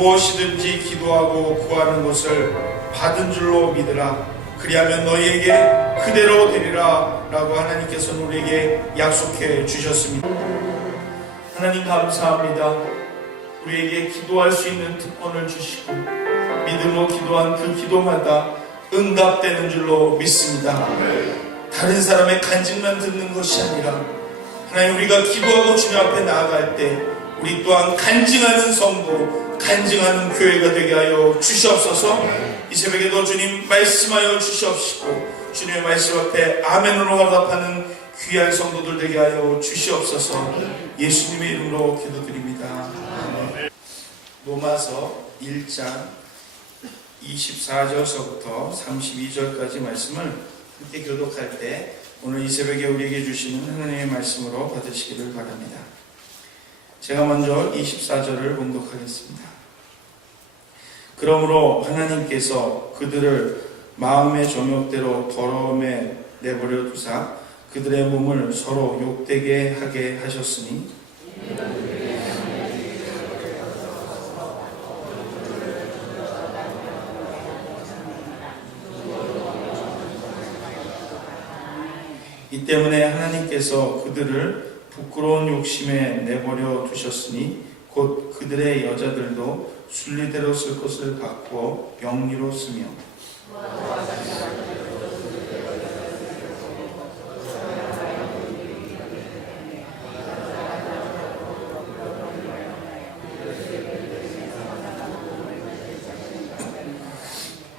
무엇이든지 기도하고 구하는 것을 받은 줄로 믿으라. 그리하면 너희에게 그대로 되리라 라고 하나님께서는 우리에게 약속해 주셨습니다. 하나님 감사합니다. 우리에게 기도할 수 있는 특권을 주시고 믿음으로 기도한 그 기도마다 응답되는 줄로 믿습니다. 다른 사람의 간증만 듣는 것이 아니라 하나님, 우리가 기도하고 주님 앞에 나아갈 때 우리 또한 간증하는 성도, 간증하는 교회가 되게 하여 주시옵소서. 이 새벽에도 주님 말씀하여 주시옵시고 주님의 말씀 앞에 아멘으로 화답하는 귀한 성도들 되게 하여 주시옵소서. 예수님의 이름으로 기도드립니다. 로마서 1장 24절서부터 32절까지 말씀을 함께 교독할 때 오늘 이 새벽에 우리에게 주시는 하나님의 말씀으로 받으시기를 바랍니다. 제가 먼저 24절을 봉독하겠습니다. 그러므로 하나님께서 그들을 마음의 정욕대로 더러움에 내버려 두사 그들의 몸을 서로 욕되게 하게 하셨으니 이 때문에 하나님께서 그들을 부끄러운 욕심에 내버려 두셨으니 곧 그들의 여자들도 순리대로 쓸 것을 바꾸어 영리로 쓰며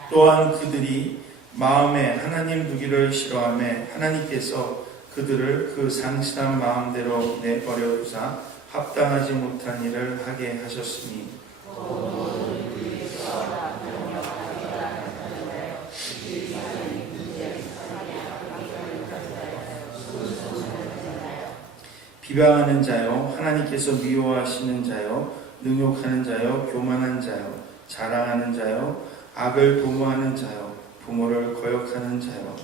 또한 그들이 마음에 하나님 두기를 싫어하며 하나님께서 그들을 그 상실한 마음대로 내버려 두사 합당하지 못한 일을 하게 하셨으니 비방하는 자요, 하나님께서 미워하시는 자요, 능욕하는 자요, 교만한 자요, 자랑하는 자요, 악을 도모하는 자요, 부모를 거역하는 자요,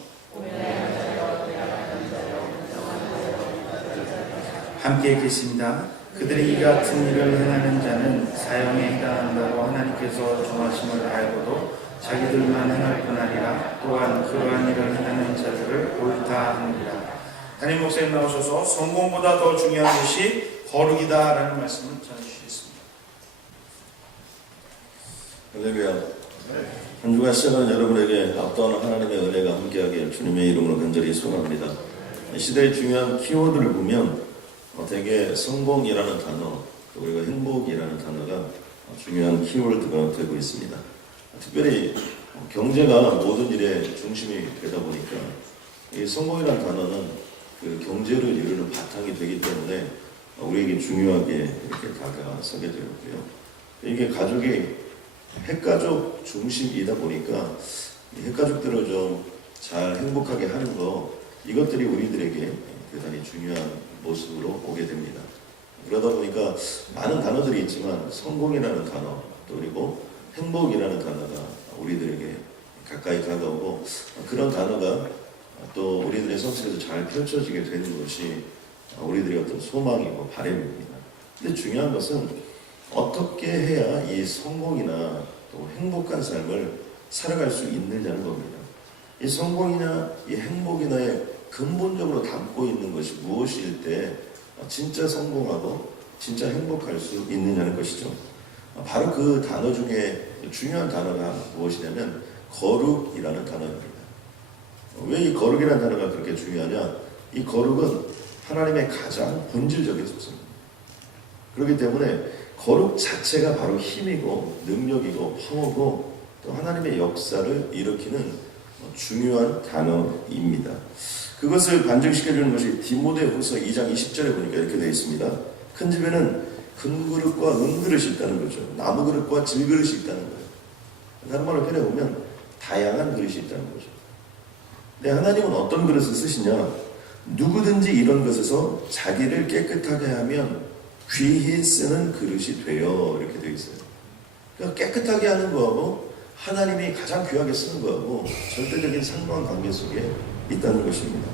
함께 계십니다. 그들이 이 같은 일을 행하는 자는 사형에 해당한다고 하나님께서 정하심을 알고도 자기들만 행할 뿐 아니라 또한 그러한 일을 행하는 자들을 옳다 하느니라. 담임 목사님 나오셔서 성공보다 더 중요한 것이 거룩이다 라는 말씀을 전해주시겠습니다. 할렐루야. 한 주간 시작하는 여러분에게 압도하는 하나님의 은혜가 함께하길 주님의 이름으로 간절히 소원합니다. 시대의 중요한 키워드를 보면 대개 성공이라는 단어, 우리가 행복이라는 단어가 중요한 키워드가 되고 있습니다. 특별히 경제가 모든 일의 중심이 되다 보니까 이 성공이라는 단어는 그 경제를 이루는 바탕이 되기 때문에 우리에게 중요하게 이렇게 다가서게 되었고요. 이게 가족이 핵가족 중심이다 보니까 핵가족들을 좀 잘 행복하게 하는 거, 이것들이 우리들에게 대단히 중요한 모습으로 오게 됩니다. 그러다 보니까 많은 단어들이 있지만 성공이라는 단어, 또 그리고 행복이라는 단어가 우리들에게 가까이 다가오고 그런 단어가 또 우리들의 성실에서 잘 펼쳐지게 되는 것이 우리들의 어떤 소망이고 바람입니다. 근데 중요한 것은 어떻게 해야 이 성공이나 또 행복한 삶을 살아갈 수 있느냐는 겁니다. 이 성공이나 이 행복이나의 근본적으로 담고 있는 것이 무엇일 때 진짜 성공하고 진짜 행복할 수 있느냐는 것이죠. 바로 그 단어 중에 중요한 단어가 무엇이냐면 거룩이라는 단어입니다. 왜 이 거룩이라는 단어가 그렇게 중요하냐? 이 거룩은 하나님의 가장 본질적인 속성입니다. 그렇기 때문에 거룩 자체가 바로 힘이고 능력이고 파워고 또 하나님의 역사를 일으키는 중요한 단어입니다. 그것을 반증시켜주는 것이 디모데후서 2장 20절에 보니까 이렇게 되어 있습니다. 큰 집에는 금그릇과 은그릇이 있다는 거죠. 나무그릇과 질그릇이 있다는 거예요. 다른 말로 표현해보면 다양한 그릇이 있다는 거죠. 근데 하나님은 어떤 그릇을 쓰시냐? 누구든지 이런 것에서 자기를 깨끗하게 하면 귀히 쓰는 그릇이 되어, 이렇게 되어 있어요. 그러니까 깨끗하게 하는 거하고 하나님이 가장 귀하게 쓰는 거하고 절대적인 상관관계 속에 있다는 것입니다.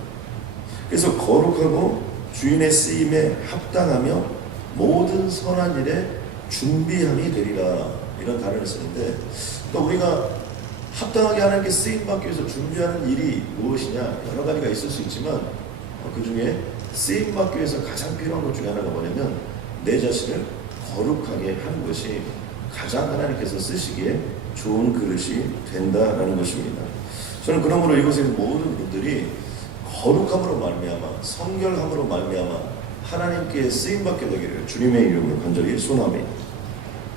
그래서 거룩하고 주인의 쓰임에 합당하며 모든 선한 일에 준비함이 되리라, 이런 단어를 쓰는데, 또 우리가 합당하게 하나님께 쓰임받기 위해서 준비하는 일이 무엇이냐, 여러 가지가 있을 수 있지만 그 중에 쓰임받기 위해서 가장 필요한 것 중에 하나가 뭐냐면 내 자신을 거룩하게 하는 것이 가장 하나님께서 쓰시기에 좋은 그릇이 된다라는 것입니다. 저는 그러므로 이곳에 있는 모든 분들이 거룩함으로 말미암아, 성결함으로 말미암아 하나님께 쓰임받게 되기를 주님의 이름으로 간절히 소원합니다.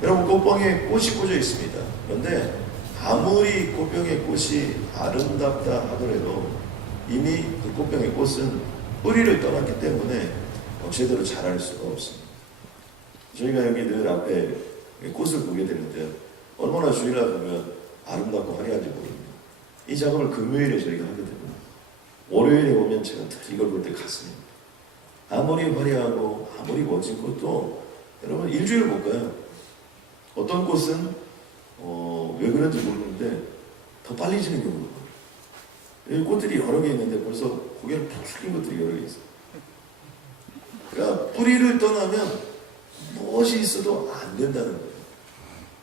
여러분, 꽃병에 꽃이 꽂혀 있습니다. 그런데 아무리 꽃병의 꽃이 아름답다 하더라도 이미 그 꽃병의 꽃은 뿌리를 떠났기 때문에 제대로 자랄 수가 없습니다. 저희가 여기 늘 앞에 꽃을 보게 되는데 얼마나 주일날 보면 아름답고 화려한지 모릅니다. 이 작업을 금요일에 저희가 하게 됩니다. 월요일에 오면 제가 이걸 볼 때 가슴이 아무리 화려하고 아무리 멋진 꽃도 여러분 일주일 못 가요. 어떤 꽃은 왜 그런지 모르는데 더 빨리 지는 경우가 많아요. 여기 꽃들이 여러 개 있는데 벌써 고개를 푹 숙인 것들이 여러 개 있어요. 그러니까 뿌리를 떠나면 무엇이 있어도 안 된다는 거예요.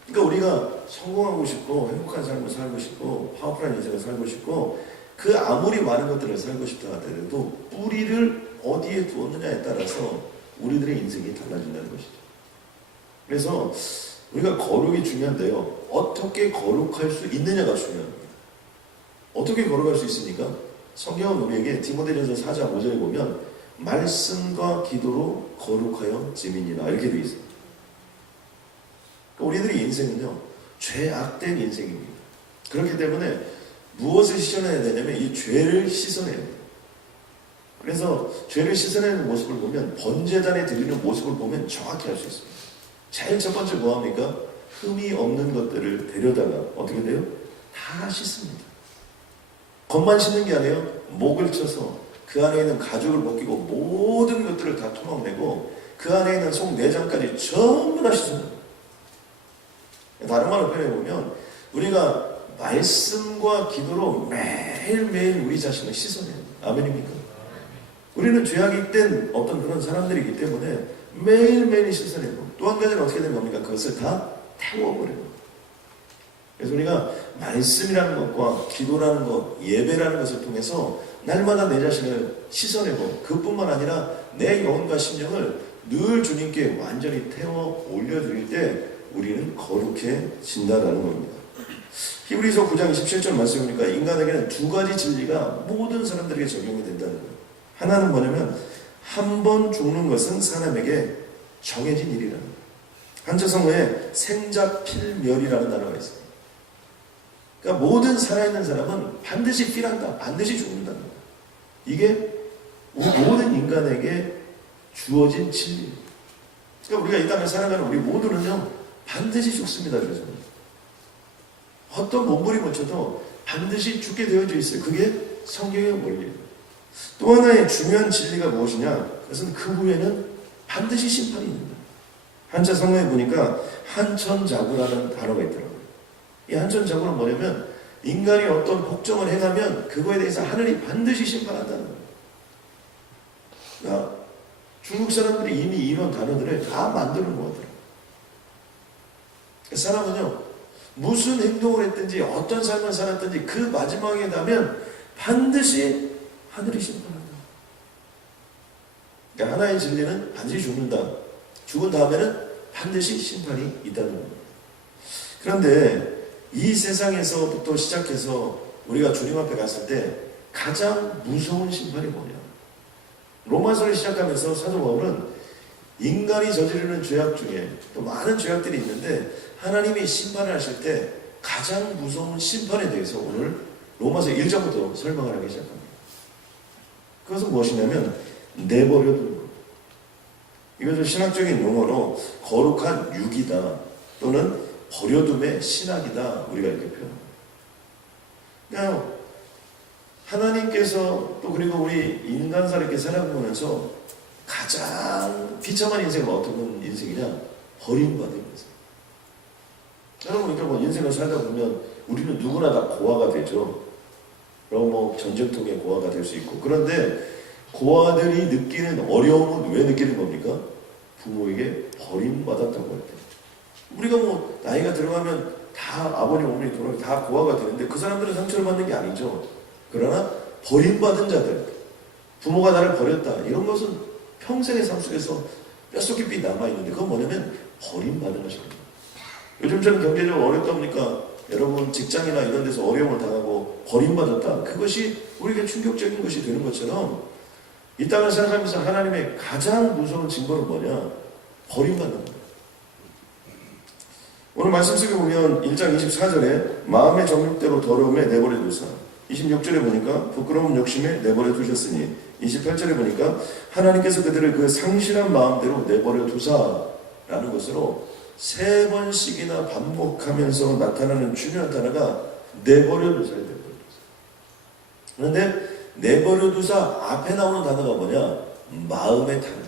그러니까 우리가 성공하고 싶고 행복한 삶을 살고 싶고 파워풀한 인생을 살고 싶고 그 아무리 많은 것들을 살고 싶다 하더라도 뿌리를 어디에 두었느냐에 따라서 우리들의 인생이 달라진다는 것이죠. 그래서 우리가 거룩이 중요한데요. 어떻게 거룩할 수 있느냐가 중요합니다. 어떻게 거룩할 수 있습니까? 성경은 우리에게 디모데전서 4장 5절에 보면 말씀과 기도로 거룩하여 지민이라 이렇게 되어 있습니다. 그러니까 우리들의 인생은요, 죄악된 인생입니다. 그렇기 때문에 무엇을 씻어내야 되냐면 이 죄를 씻어내야 돼요. 그래서 죄를 씻어내는 모습을 보면 번제단에 드리는 모습을 보면 정확히 알 수 있습니다. 제일 첫 번째 뭐합니까? 흠이 없는 것들을 데려다가 어떻게 돼요? 다 씻습니다. 겉만 씻는 게 아니에요. 목을 쳐서 그 안에 있는 가죽을 벗기고 모든 것들을 다 토막내고 그 안에 있는 속 내장까지 전부 다 씻습니다. 다른 말로 표현해보면 우리가 말씀과 기도로 매일매일 우리 자신을 씻어내요. 아멘입니까? 우리는 죄악된 어떤 그런 사람들이기 때문에 매일매일 씻어내고 또 한 가지는 어떻게 되는 겁니까? 그것을 다 태워버려요. 그래서 우리가 말씀이라는 것과 기도라는 것, 예배라는 것을 통해서 날마다 내 자신을 씻어내고 그뿐만 아니라 내 영혼과 심령을 늘 주님께 완전히 태워 올려드릴 때 우리는 거룩해진다라는 겁니다. 히브리서 9장 27절 말씀을 보니까 인간에게는 두 가지 진리가 모든 사람들에게 적용이 된다는 거예요. 하나는 뭐냐면 한 번 죽는 것은 사람에게 정해진 일이라는 거예요. 한자성어에 생자필멸이라는 단어가 있어요. 그러니까 모든 살아있는 사람은 반드시 필한다, 반드시 죽는다는 거예요. 이게 모든 인간에게 주어진 진리예요. 그러니까 우리가 이 땅을 살아가는 우리 모두는요 반드시 죽습니다. 그래서 어떤 몸부림 고쳐도 반드시 죽게 되어져 있어요. 그게 성경의 원리예요. 또 하나의 중요한 진리가 무엇이냐? 그것은 그 후에는 반드시 심판이 있는 거예요. 한자 성경에 보니까 한천자구라는 단어가 있더라고요. 이 한천자구는 뭐냐면 인간이 어떤 복종을 행하면 그거에 대해서 하늘이 반드시 심판한다는 거예요. 그러니까 중국 사람들이 이미 이런 단어들을 다 만드는 것 같더라고요. 사람은요 무슨 행동을 했든지 어떤 삶을 살았든지 그 마지막에 가면 반드시 하늘이 심판한다. 그러니까 하나의 진리는 반드시 죽는다. 죽은 다음에는 반드시 심판이 있다는 겁니다. 그런데 이 세상에서부터 시작해서 우리가 주님 앞에 갔을 때 가장 무서운 심판이 뭐냐? 로마서를 시작하면서 사도 바울은 인간이 저지르는 죄악 중에 또 많은 죄악들이 있는데 하나님이 심판을 하실 때 가장 무서운 심판에 대해서 오늘 로마서 1장부터 설명을 하기 시작합니다. 그것은 무엇이냐면 내버려두는 것. 이것을 신학적인 용어로 거룩한 유기다 또는 버려둠의 신학이다 우리가 이렇게 표현합니다. 그러니까 하나님께서 또 그리고 우리 인간사 이렇게 살아보면서 가장 비참한 인생은 어떤 인생이냐? 버림받은 인생. 여러분, 그러니까 인생을 살다 보면 우리는 누구나 다 고아가 되죠. 그럼 뭐 전쟁통에 고아가 될 수 있고. 그런데 고아들이 느끼는 어려움은 왜 느끼는 겁니까? 부모에게 버림받았다고 할 때. 우리가 뭐 나이가 들어가면 다 아버님 어머니 돌아가 다 고아가 되는데 그 사람들은 상처를 받는 게 아니죠. 그러나 버림받은 자들, 부모가 나를 버렸다, 이런 것은 평생의 삶 속에서 뼛속 깊이 남아있는데 그건 뭐냐면 버림받은 것입니다. 요즘처럼 경제적으로 어렵다 보니까 여러분 직장이나 이런 데서 어려움을 당하고 버림받았다, 그것이 우리에게 충격적인 것이 되는 것처럼 이 땅을 생각하면서 하나님의 가장 무서운 증거는 뭐냐? 버림받는 거예요. 오늘 말씀 속에 보면 1장 24절에 마음의 정욕대로 더러움에 내버려 두사, 26절에 보니까 부끄러운 욕심에 내버려 두셨으니, 28절에 보니까 하나님께서 그들을 그 상실한 마음대로 내버려 두사라는 것으로 3번씩이나 반복하면서 나타나는 중요한 단어가 내버려 두사에 내버려 두사. 그런데 내버려 두사 앞에 나오는 단어가 뭐냐? 마음의 타락.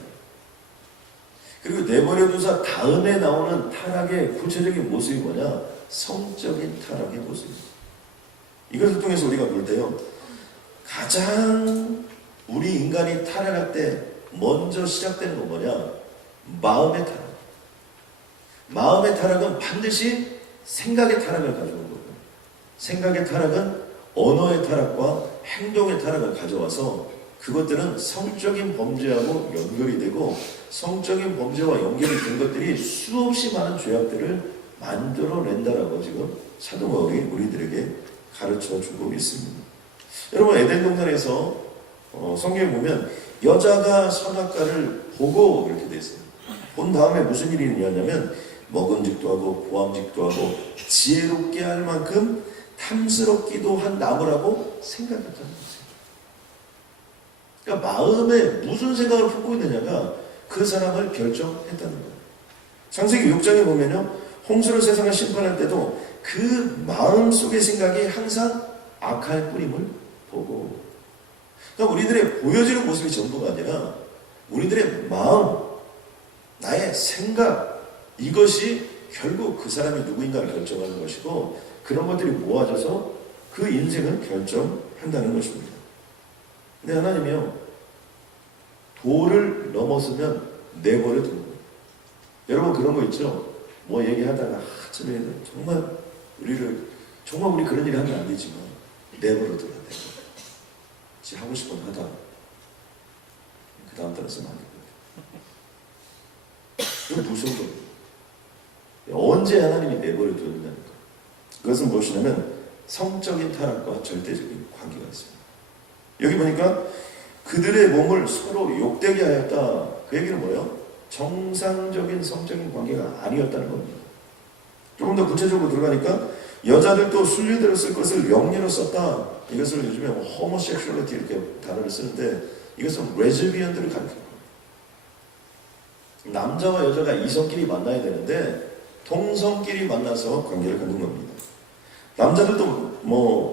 그리고 내버려 두사 다음에 나오는 타락의 구체적인 모습이 뭐냐? 성적인 타락의 모습입니다. 이것을 통해서 우리가 볼 때요, 가장 우리 인간이 타락할 때 먼저 시작되는 건 뭐냐? 마음의 타락. 마음의 타락은 반드시 생각의 타락을 가져오는 거고요. 생각의 타락은 언어의 타락과 행동의 타락을 가져와서 그것들은 성적인 범죄하고 연결이 되고, 성적인 범죄와 연결이 된 것들이 수없이 많은 죄악들을 만들어낸다라고 지금 사도 바울이 우리들에게 가르쳐주고 있습니다. 여러분, 에덴 동산에서 성경에 보면 여자가 선악과를 보고 이렇게 돼 있어요. 본 다음에 무슨 일이 있냐면 먹음직도 하고 보암직도 하고 지혜롭게 할 만큼 탐스럽기도 한 나무라고 생각했다는 거죠. 그러니까 마음에 무슨 생각을 품고 있느냐가 그 사람을 결정했다는 거예요. 창세기 6장에 보면요, 홍수로 세상을 심판할 때도 그 마음속의 생각이 항상 악할 뿌림을 보고, 그러니까 우리들의 보여지는 모습이 전부가 아니라 우리들의 마음, 나의 생각, 이것이 결국 그 사람이 누구인가를 결정하는 것이고, 그런 것들이 모아져서 그 인생을 결정한다는 것입니다. 근데 하나님이요, 도를 넘어서면 내버려 두는 거예요. 여러분 그런 거 있죠? 뭐 얘기하다가 정말 우리 그런 일이 하면 안 되지만 내버려 둬야 돼. 지 하고 싶은 거 하다 그 다음 달에 쓰면 안 되거든요. 이거 무서운 거예요. 언제 하나님이 내버려 둬야 된다니까. 그것은 무엇이냐면 성적인 타락과 절대적인 관계가 있습니다. 여기 보니까 그들의 몸을 서로 욕되게 하였다. 그 얘기는 뭐예요? 정상적인 성적인 관계가 아니었다는 겁니다. 조금 더 구체적으로 들어가니까 여자들도 순리대로 쓸 것을 영리로 썼다. 이것을 요즘에 homoseksuality 이렇게 단어를 쓰는데 이것은 레즈비언들을 가리키는 겁니다. 남자와 여자가 이성끼리 만나야 되는데 동성끼리 만나서 관계를 갖는 겁니다. 남자들도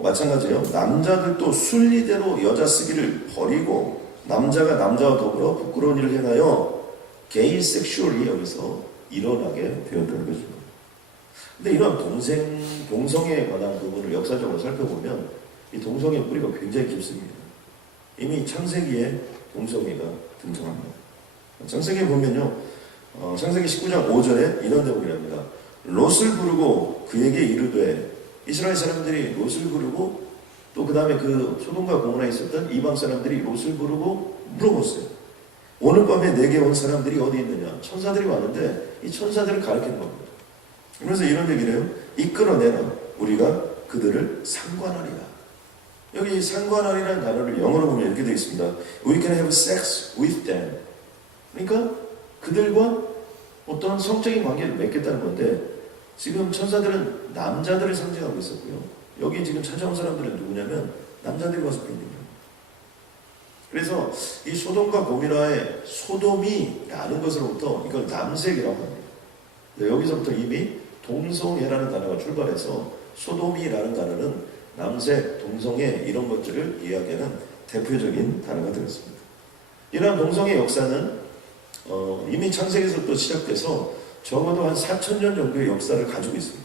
마찬가지예요. 남자들도 순리대로 여자 쓰기를 버리고 남자가 남자와 더불어 부끄러운 일을 행하여 게이 섹슈얼이 여기서 일어나게 되었다는 거죠. 근데 이런 동성애에 관한 부분을 역사적으로 살펴보면 이 동성애 뿌리가 굉장히 깊습니다. 이미 창세기에 동성애가 등장합니다. 창세기에 보면요, 창세기 19장 5절에 이런 대목이랍니다. 롯을 부르고 그에게 이르되, 이스라엘 사람들이 롯을 부르고 또 그 다음에 그 소돔과 고모라에 있었던 이방 사람들이 롯을 부르고 물어봤어요. 오늘 밤에 내게 온 사람들이 어디 있느냐? 천사들이 왔는데 이 천사들을 가리키는 겁니다. 그래서 이런 얘기를 해요. 이끌어내라. 우리가 그들을 상관하리라. 여기 상관하리라는 단어를 영어로 보면 이렇게 되어 있습니다. We can have sex with them. 그러니까 그들과 어떤 성적인 관계를 맺겠다는 건데, 지금 천사들은 남자들을 상징하고 있었고요. 여기 지금 찾아온 사람들은 누구냐면 남자들이 와서 있는 거예요. 그래서 이 소돔과 고모라의 소돔이라는 것으로부터 이걸 남색이라고 합니다. 여기서부터 이미 동성애라는 단어가 출발해서 소돔이라는 단어는 남색, 동성애 이런 것들을 이야기하는 대표적인 단어가 되었습니다. 이러한 동성애 역사는 이미 창세기에서부터 시작돼서 적어도 한 4,000년 정도의 역사를 가지고 있습니다.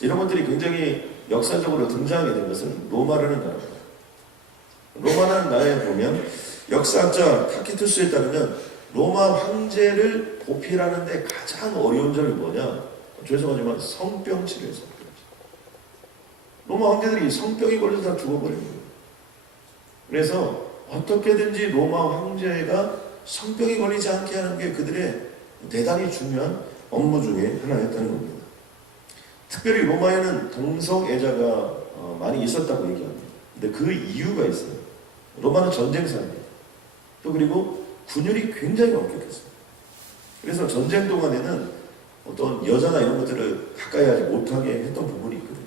이런 것들이 굉장히 역사적으로 등장하게 된 것은 로마라는 나라입니다. 로마라는 나라에 보면 역사학자 타키투스에 따르면 로마 황제를 보필하는데 가장 어려운 점이 뭐냐? 죄송하지만 성병치를 해서 로마 황제들이 성병이 걸려서 다 죽어버린 거예요. 그래서 어떻게든지 로마 황제가 성병이 걸리지 않게 하는 게 그들의 대단히 중요한 업무 중에 하나였다는 겁니다. 특별히 로마에는 동성애자가 많이 있었다고 얘기합니다. 근데 그 이유가 있어요. 로마는 전쟁사입니다. 또 그리고 군율이 굉장히 엄격했어요. 그래서 전쟁 동안에는 어떤 여자나 이런 것들을 가까이 하지 못하게 했던 부분이 있거든요.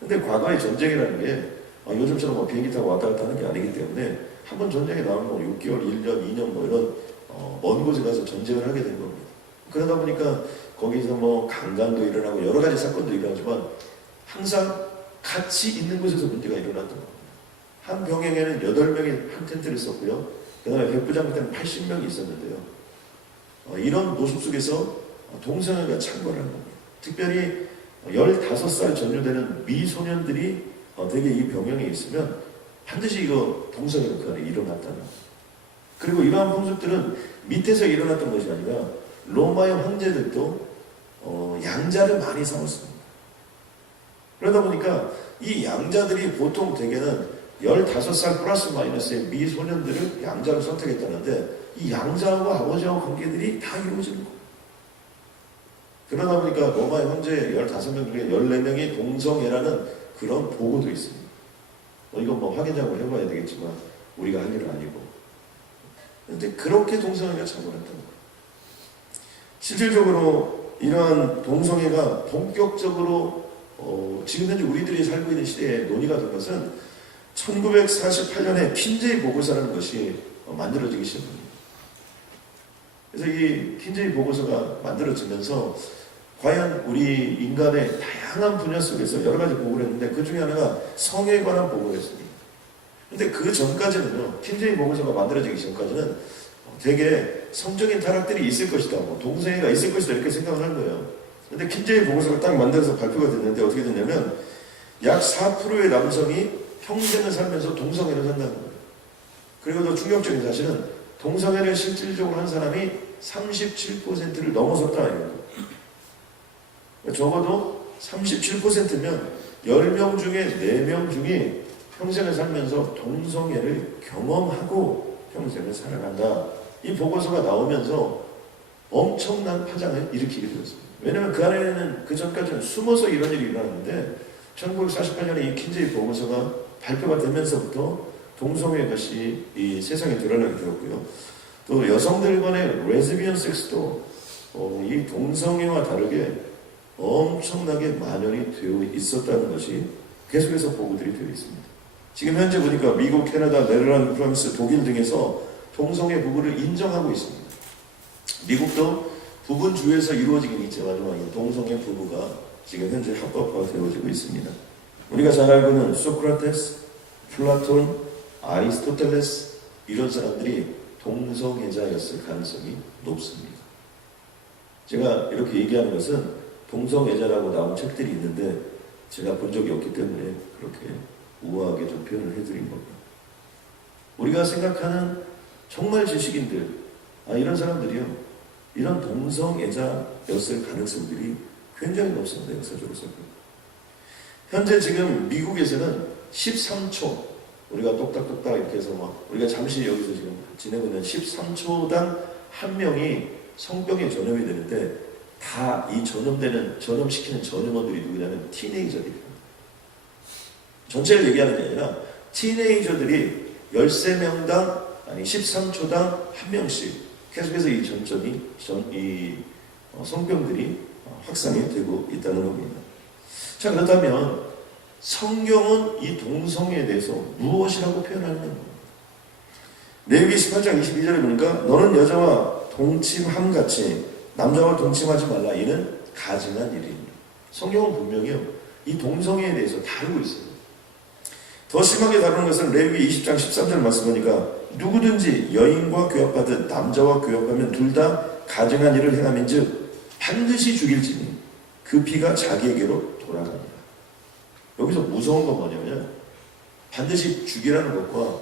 근데 과거의 전쟁이라는 게 요즘처럼 뭐 비행기 타고 왔다 갔다 하는 게 아니기 때문에 한 번 전쟁에 나오면 뭐 6개월, 1년, 2년 뭐 이런 먼 곳에 가서 전쟁을 하게 된 겁니다. 그러다 보니까 거기서 뭐 강간도 일어나고 여러 가지 사건도 일어나지만 항상 같이 있는 곳에서 문제가 일어났던 겁니다. 한 병행에는 8명이 한 텐트를 썼고요. 그 다음에 백부장 때는 80명이 있었는데요. 이런 모습 속에서 동성애가 창궐하는 겁니다. 특별히 15살 전후되는 미소년들이 대개 이 병영에 있으면 반드시 이거 동성애가 그 안에 일어났다는 겁니다. 그리고 이러한 풍습들은 밑에서 일어났던 것이 아니라 로마의 황제들도 양자를 많이 삼았습니다. 그러다 보니까 이 양자들이 보통 대개는 15살 플러스 마이너스의 미소년들을 양자로 선택했다는데 이 양자하고 아버지하고 관계들이 다 이루어지는 거예요. 그러다 보니까 로마의 황제 15명 중에 14명이 동성애라는 그런 보고도 있습니다. 이건 뭐 확인작업을 해봐야 되겠지만 우리가 할 일은 아니고. 그런데 그렇게 동성애가 창궐했다는 거예요. 실질적으로 이러한 동성애가 본격적으로 지금 현재 우리들이 살고 있는 시대에 논의가 된 것은 1948년에 킨제이 보고서라는 것이 만들어지기 시작합니다. 그래서 이 킨제이 보고서가 만들어지면서 과연 우리 인간의 다양한 분야 속에서 여러 가지 보고를 했는데 그 중에 하나가 성에 관한 보고를 했습니다. 근데 그 전까지는요, 킨제이 보고서가 만들어지기 전까지는 되게 성적인 타락들이 있을 것이다, 뭐 동성애가 있을 것이다 이렇게 생각을 한 거예요. 근데 킨제이 보고서가 딱 만들어서 발표가 됐는데 어떻게 됐냐면 약 4%의 남성이 평생을 살면서 동성애를 산다는 거예요. 그리고 더 충격적인 사실은 동성애를 실질적으로 한 사람이 37%를 넘어섰다 이런 거예요. 적어도 37%면 10명 중에 4명 중에 평생을 살면서 동성애를 경험하고 평생을 살아간다. 이 보고서가 나오면서 엄청난 파장을 일으키게 되었습니다. 왜냐하면 그 안에는 그 전까지는 숨어서 이런 일이 일어났는데 1948년에 이 킨제이 보고서가 발표가 되면서부터 동성애 것이 이 세상에 드러나게 되었고요. 또 여성들 간의 레즈비언 섹스도 이 동성애와 다르게 엄청나게 만연이 되어 있었다는 것이 계속해서 보고들이 되어 있습니다. 지금 현재 보니까 미국, 캐나다, 네덜란드, 프랑스, 독일 등에서 동성애 부부를 인정하고 있습니다. 미국도 부분 주에서 이루어지긴 있지만 이 동성애 부부가 지금 현재 합법화가 되어지고 있습니다. 우리가 잘 알고 있는 소크라테스, 플라톤, 아리스토텔레스 이런 사람들이 동성애자였을 가능성이 높습니다. 제가 이렇게 얘기하는 것은 동성애자라고 나온 책들이 있는데 제가 본 적이 없기 때문에 그렇게 우아하게 좀 표현을 해드린 겁니다. 우리가 생각하는 정말 지식인들, 이런 사람들이요, 이런 동성애자였을 가능성들이 굉장히 높습니다. 역사적으로. 현재 지금 미국에서는 13초, 우리가 똑딱똑딱 이렇게 해서 우리가 잠시 여기서 지금 지내고 있는 13초당 한 명이 성병에 전염이 되는데 다 이 전염시키는 전염원들이 누구냐면 티네이저들입니다. 전체를 얘기하는 게 아니라 티네이저들이 13명당 아니 13초당 한 명씩 계속해서 이 성병들이 확산이 되고 있다는 겁니다. 자, 그렇다면 성경은 이 동성애에 대해서 무엇이라고 표현하는 겁니다. 레위기 18장 22절에 보니까 너는 여자와 동침함같이 남자와 동침하지 말라. 이는 가증한 일입니다. 성경은 분명히요, 이 동성애에 대해서 다루고 있어요. 더 심하게 다루는 것은 레위기 20장 13절 말씀 보니까 누구든지 여인과 교합하듯 남자와 교합하면 둘 다 가증한 일을 행함인즉 반드시 죽일지니 그 피가 자기에게로 돌아갑니다. 여기서 무서운 건 뭐냐면 반드시 죽이라는 것과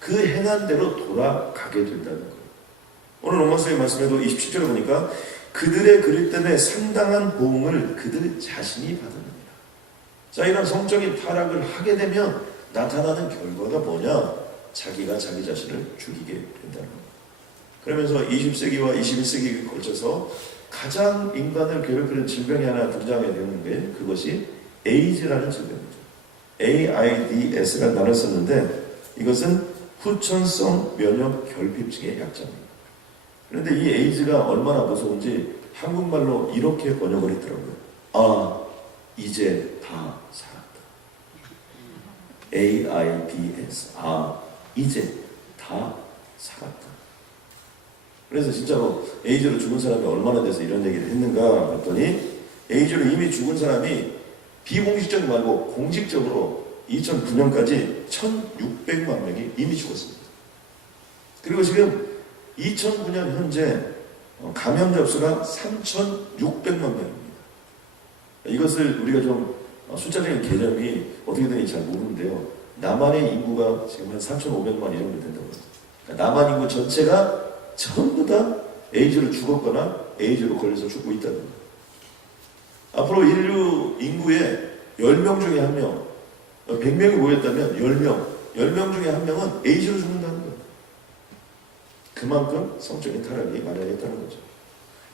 그 행한 대로 돌아가게 된다는 거예요. 오늘 로마서의 말씀에도 27절에 보니까 그들의 그릇 때문에 상당한 보응을 그들 자신이 받는 겁니다. 자, 이런 성적인 타락을 하게 되면 나타나는 결과가 뭐냐? 자기가 자기 자신을 죽이게 된다는 겁니다. 그러면서 20세기와 21세기에 걸쳐서 가장 인간을 괴롭히는 질병이 하나 등장하게 되는 게 그것이 에이즈라는 질병이죠. AIDS가 나눠 썼는데 이것은 후천성 면역 결핍증의 약자입니다. 그런데 이 에이즈가 얼마나 무서운지 한국말로 이렇게 번역을 했더라고요. 아, 이제 다 살았다. AIDS. 아, 이제 다 살았다. 그래서 진짜로 에이즈로 죽은 사람이 얼마나 돼서 이런 얘기를 했는가 봤더니 에이즈로 이미 죽은 사람이 비공식적이 말고 공식적으로 2009년까지 1,600만 명이 이미 죽었습니다. 그리고 지금 2009년 현재 감염자 수가 3,600만 명입니다. 이것을 우리가 좀 숫자적인 개념이 어떻게 되는지 잘 모르는데요. 남한의 인구가 지금 한 3,500만 이 정도 된다고 합니다. 그러니까 남한 인구 전체가 전부 다 에이즈로 죽었거나 에이즈로 걸려서 죽고 있다는 거예요. 앞으로 인류 인구의 10명 중에 1명, 100명이 모였다면 10명 중에 1명은 에이즈로 죽는다는 거예요. 그만큼 성적인 타락이 만연했다는 거죠.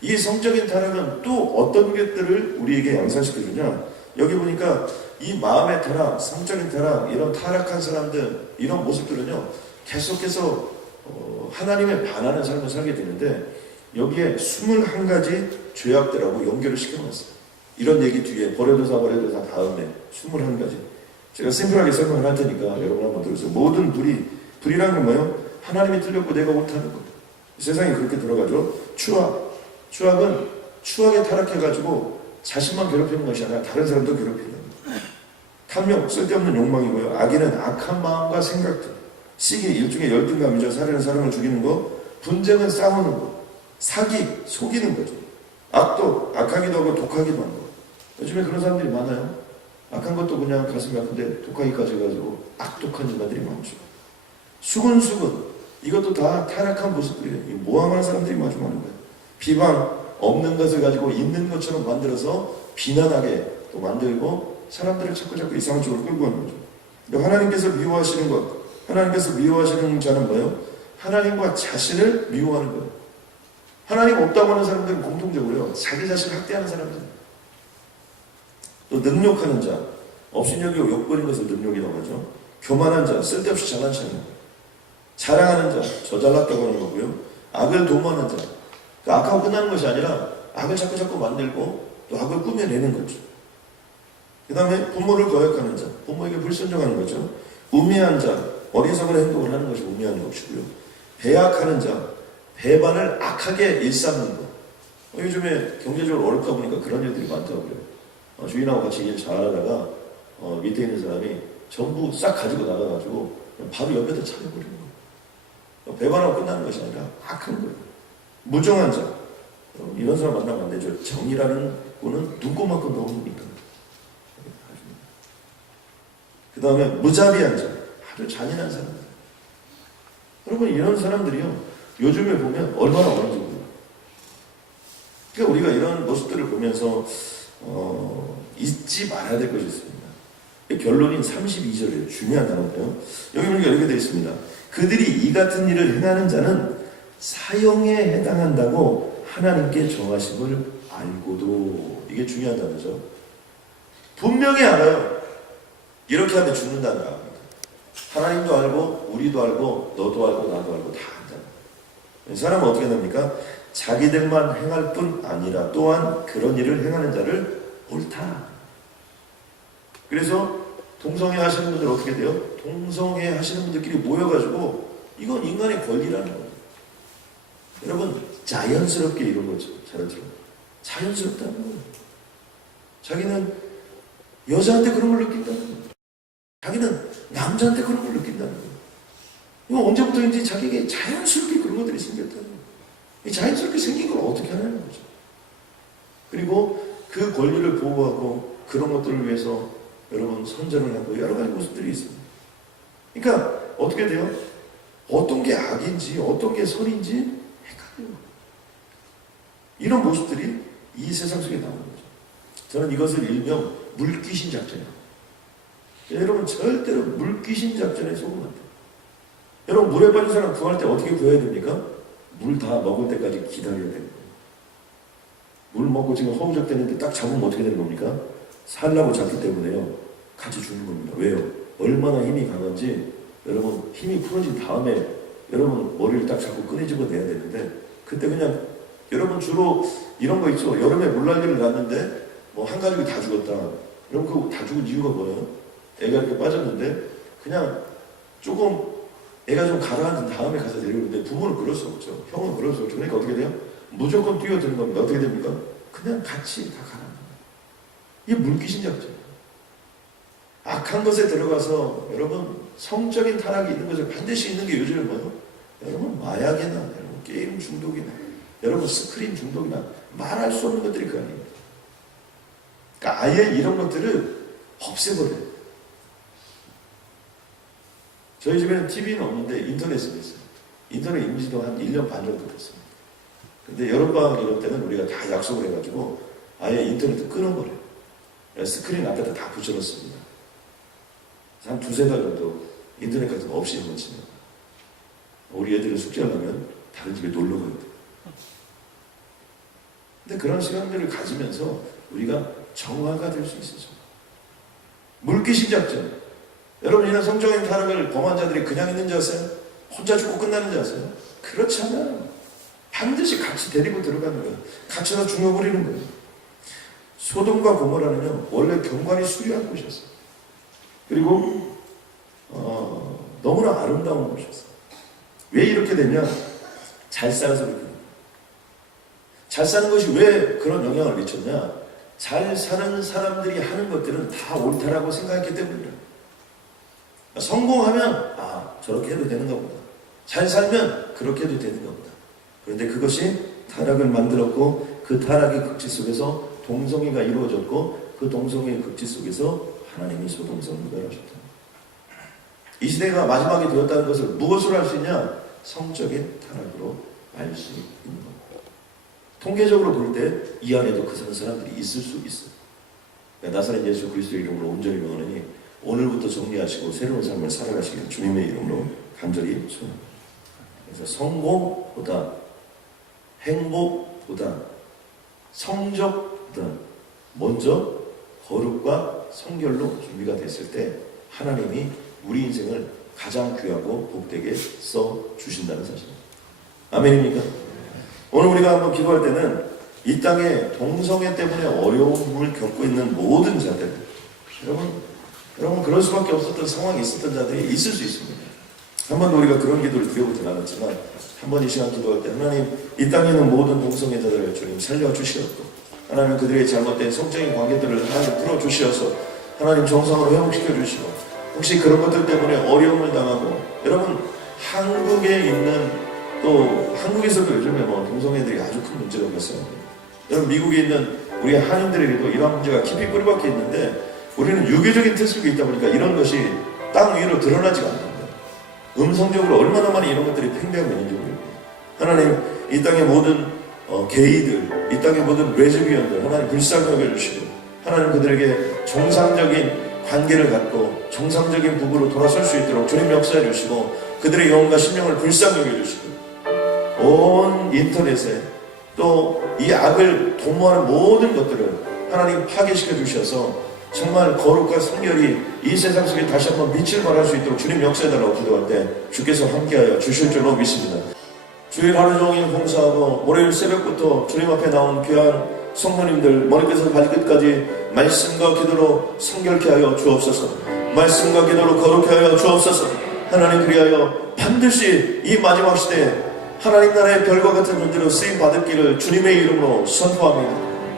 이 성적인 타락은 또 어떤 것들을 우리에게 양산시켜주냐? 여기 보니까 이 마음의 타락, 성적인 타락, 이런 타락한 사람들, 이런 모습들은요, 계속해서 하나님에 반하는 삶을 살게 되는데 여기에 21가지 죄악들하고 연결을 시켜놨어요. 이런 얘기 뒤에 버려두사 다음에 21가지. 제가 심플하게 설명을 할 테니까 여러분 한번 들으세요. 모든 불이라는 건 뭐예요? 하나님이 틀렸고 내가 옳다는 거. 세상이 그렇게 들어가죠. 추악은 추악에 타락해가지고 자신만 괴롭히는 것이 아니라 다른 사람도 괴롭히는 거예요. 탐욕, 쓸데없는 욕망이고요. 악인은 악한 마음과 생각들. 시기, 일종의 열등감이죠. 살인은 사람을 죽이는 거. 분쟁은 싸우는 거. 사기, 속이는 거죠. 악도, 악하기도 하고 독하기도 한 거. 요즘에 그런 사람들이 많아요. 악한 것도 그냥 가슴이 아픈데 독하기까지 해가지고 악독한 인간들이 많죠. 수근수근, 이것도 다 타락한 모습들이에요. 모함하는 사람들이 마주 많은 거예요. 비방, 없는 것을 가지고 있는 것처럼 만들어서 비난하게 또 만들고 사람들을 자꾸 이상한 쪽으로 끌고 가는 거죠. 하나님께서 미워하시는 것, 하나님께서 미워하시는 자는 뭐예요? 하나님과 자신을 미워하는 거예요. 하나님 없다고 하는 사람들은 공통적으로요, 자기 자신을 학대하는 사람들. 또 능욕하는 자, 업신여기고 욕버린 것을 능욕이라고 하죠. 교만한 자, 쓸데없이 잘난 체 하는 거예요. 자랑하는 자, 저 잘났다고 하는 거고요. 악을 도모하는 자, 그 악하고 끝나는 것이 아니라 악을 자꾸 만들고 또 악을 꾸며내는 거죠. 그 다음에 부모를 거역하는 자, 부모에게 불순종하는 거죠. 우매한 자, 어리석은 행동을 하는 것이 우매한 것이고요. 배악하는 자, 배반을 악하게 일삼는 것. 요즘에 경제적으로 어렵다 보니까 그런 일들이 많더라고요. 주인하고 같이 일 잘하다가 밑에 있는 사람이 전부 싹 가지고 나가가지고 바로 옆에다 차려버리는 거예요. 배반하고 끝나는 것이 아니라 악한 거예요. 무정한 자, 이런 사람 만나면 안 되죠. 정이라는 꾼은 눈곱만큼 넣으니까. 그 다음에 무자비한 자, 아주 잔인한 사람들. 여러분, 이런 사람들이요, 요즘에 보면 얼마나 많은지 몰라요. 그러니까 우리가 이런 모습들을 보면서 잊지 말아야 될 것이 있습니다. 결론인 32절이에요. 중요한 단어인데요. 여기 보니까 이렇게 되어 있습니다. 그들이 이 같은 일을 행하는 자는 사형에 해당한다고 하나님께 정하심을 알고도, 이게 중요한 단어죠. 분명히 알아요. 이렇게 하면 죽는다는 거 압니다. 하나님도 알고 우리도 알고 너도 알고 나도 알고 다 안다. 이 사람은 어떻게 됩니까? 자기들만 행할 뿐 아니라 또한 그런 일을 행하는 자를 옳다. 그래서 동성애 하시는 분들 어떻게 돼요? 동성애 하시는 분들끼리 모여가지고 이건 인간의 권리라는 거예요. 여러분, 자연스럽게 이런 거죠. 자연스럽다는 거예요. 자기는 여자한테 그런 걸 느낀다는 거예요. 자기는 남자한테 그런 걸 느낀다는 거예요. 이거 언제부터인지 자기에게 자연스럽게 그런 것들이 생겼다는 거예요. 이 자연스럽게 생긴 걸 어떻게 하냐는 거죠. 그리고 그 권리를 보호하고 그런 것들을 위해서 여러분 선전을 하고 여러 가지 모습들이 있습니다. 그러니까 어떻게 돼요? 어떤 게 악인지 어떤 게 선인지 헷갈려요. 이런 모습들이 이 세상 속에 나오는 거죠. 저는 이것을 일명 물귀신 작전이에요. 여러분 절대로 물귀신 작전에 속으면 안 돼요. 여러분 물에 빠진 사람 구할 때 어떻게 구해야 됩니까? 물 다 먹을 때까지 기다려야 되는 거예요. 물 먹고 지금 허우적대는데 딱 잡으면 어떻게 되는 겁니까? 살라고 잡기 때문에요. 같이 죽는 겁니다. 왜요? 얼마나 힘이 강한지 여러분 힘이 풀어진 다음에 여러분 머리를 딱 잡고 꺼내집어 내야 되는데 그때 그냥 여러분 주로 이런 거 있죠. 여름에 물난리를 났는데 뭐 한 가족이 다 죽었다. 여러분 그 다 죽은 이유가 뭐예요? 애가 이렇게 빠졌는데 그냥 조금 애가 좀 가라앉은 다음에 가서 내려오는데 부모는 그럴 수 없죠. 형은 그럴 수 없죠. 그러니까 어떻게 돼요? 무조건 뛰어드는 겁니다. 어떻게 됩니까? 그냥 같이 다 가라앉는 거예요. 이게 물귀신 작전이에요. 악한 것에 들어가서 여러분 성적인 타락이 있는 것을 반드시 있는 게 요즘에 뭐예요? 여러분 마약이나 여러분 게임 중독이나 여러분 스크린 중독이나 말할 수 없는 것들이 그 아닙니다. 그러니까 아예 이런 것들을 없애버려요. 저희 집에는 TV는 없는데 인터넷은 있어요. 인터넷 인지도 한 1년 반 정도 됐습니다. 근데 여름방학 이럴 때는 우리가 다 약속을 해가지고 아예 인터넷을 끊어버려요. 스크린 앞에다 다 붙여놓습니다. 한 두세 달 정도 인터넷 같은 거 없이 한번 지내요. 우리 애들은 숙제하려면 다른 집에 놀러 가야 돼요. 근데 그런 시간들을 가지면서 우리가 정화가 될 수 있어요. 물귀신 작전. 여러분 이런 성적인 타락을 범한 자들이 그냥 있는 줄 아세요? 혼자 죽고 끝나는 줄 아세요? 그렇지 않아요. 반드시 같이 데리고 들어가는 거예요. 같이 다 죽여버리는 거예요. 소돔과 고모라는요 원래 경관이 수려한 곳이었어요. 그리고 너무나 아름다운 곳이었어요. 왜 이렇게 됐냐? 잘 살아서 그렇게 됩니다. 잘 사는 것이 왜 그런 영향을 미쳤냐? 잘 사는 사람들이 하는 것들은 다 옳다라고 생각했기 때문이에요. 성공하면 저렇게 해도 되는가 보다. 잘 살면 그렇게 해도 되는가 보다. 그런데 그것이 타락을 만들었고 그 타락의 극치 속에서 동성애가 이루어졌고 그 동성애의 극치 속에서 하나님이 소돔성을 멸하셨다. 이 시대가 마지막이 되었다는 것을 무엇으로 할 수 있냐? 성적인 타락으로 알 수 있는 겁니다. 통계적으로 볼 때 이 안에도 그 사람들이 있을 수 있어요. 나사렛 예수 그리스도의 이름으로 온전히 명하노니 오늘부터 정리하시고 새로운 삶을 살아가시길 주님의 이름으로 간절히 소원합니다. 그래서 성공보다 행복보다 성적보다 먼저 거룩과 성결로 준비가 됐을 때 하나님이 우리 인생을 가장 귀하고 복되게 써주신다는 사실입니다. 아멘입니까? 오늘 우리가 한번 기도할 때는 이 땅에 동성애 때문에 어려움을 겪고 있는 모든 자들, 여러분 그럴 수밖에 없었던 상황이 있었던 자들이 있을 수 있습니다. 한 번도 우리가 그런 기도를 드려보진 않았지만 한 번 이 시간 기도할 때 하나님 이 땅에 있는 모든 동성애자들을 주님 살려주시옵고 하나님 그들의 잘못된 성적인 관계들을 하나님 풀어주시어서 하나님 정상으로 회복시켜 주시고 혹시 그런 것들 때문에 어려움을 당하고 여러분 한국에 있는 또 한국에서도 요즘에 동성애들이 아주 큰 문제가 있어요. 여러분 미국에 있는 우리 한인들에게도 이러한 문제가 깊이 뿌리박혀 있는데 우리는 유교적인 특색이 있다 보니까 이런 것이 땅 위로 드러나지가 않는 거예요. 음성적으로 얼마나 많이 이런 것들이 팽배하고 있는지 모릅니다. 하나님 이 땅의 모든 게이들, 이 땅의 모든 레즈비언들 하나님 불쌍히 여겨주시고 하나님 그들에게 정상적인 관계를 갖고 정상적인 부부로 돌아설 수 있도록 주님 역사해 주시고 그들의 영혼과 심령을 불쌍히 여겨주시고 온 인터넷에 또 이 악을 도모하는 모든 것들을 하나님 파괴시켜 주셔서 정말 거룩과 성결이 이 세상 속에 다시 한번 빛을 발할 수 있도록 주님 역사해달라고 기도할 때 주께서 함께하여 주실 줄로 믿습니다. 주일 하루 종일 봉사하고 월요일 새벽부터 주님 앞에 나온 귀한 성도님들 머리끝에서 발끝까지 말씀과 기도로 성결케 하여 주옵소서. 말씀과 기도로 거룩케 하여 주옵소서. 하나님 그리하여 반드시 이 마지막 시대에 하나님 나라의 별과 같은 존재로 쓰임 받을 길을 주님의 이름으로 선포합니다.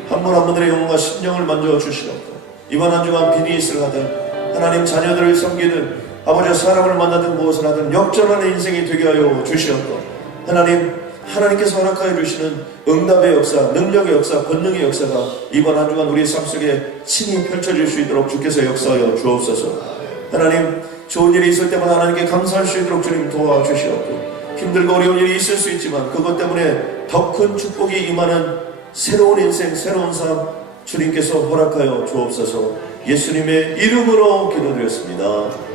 한 분 한 분들의 영혼과 심령을 만져 주시옵고 이번 한 주간 비즈니스를 하든 하나님 자녀들을 섬기든 아버지와 사람을 만나든 무엇을 하든 역전하는 인생이 되게 하여 주시옵고 하나님께서 허락하여 주시는 응답의 역사, 능력의 역사, 권능의 역사가 이번 한 주간 우리의 삶 속에 친히 펼쳐질 수 있도록 주께서 역사하여 주옵소서. 하나님 좋은 일이 있을 때마다 하나님께 감사할 수 있도록 주님 도와주시옵고 힘들고 어려운 일이 있을 수 있지만 그것 때문에 더 큰 축복이 임하는 새로운 인생, 새로운 삶 주님께서 허락하여 주옵소서. 예수님의 이름으로 기도드렸습니다.